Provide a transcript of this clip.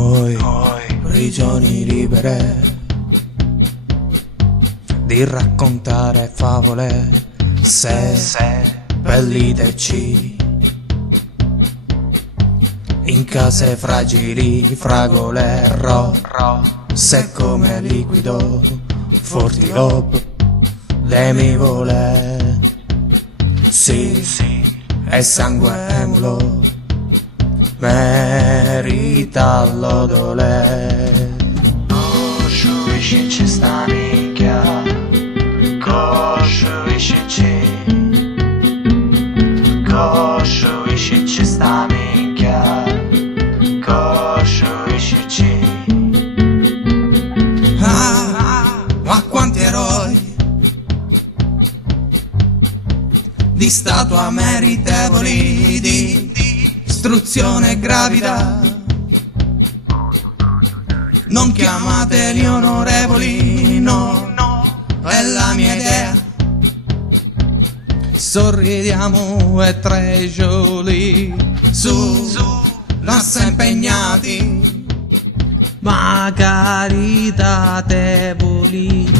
Noi, prigioni libere di raccontare favole, seppelliteci in case fragili, fragole rosse come liquido, forti lob demivole. Sì, è sangue emulo, merita l'odore. Costruisci sta minchia, costruisci sta minchia, costruisci. Ma quanti eroi di statua meritevoli di istruzione gravida, non chiamateli onorevoli, no, è la mia idea. Sorridiamo e tregioli su massa impegnati, ma caritatevoli.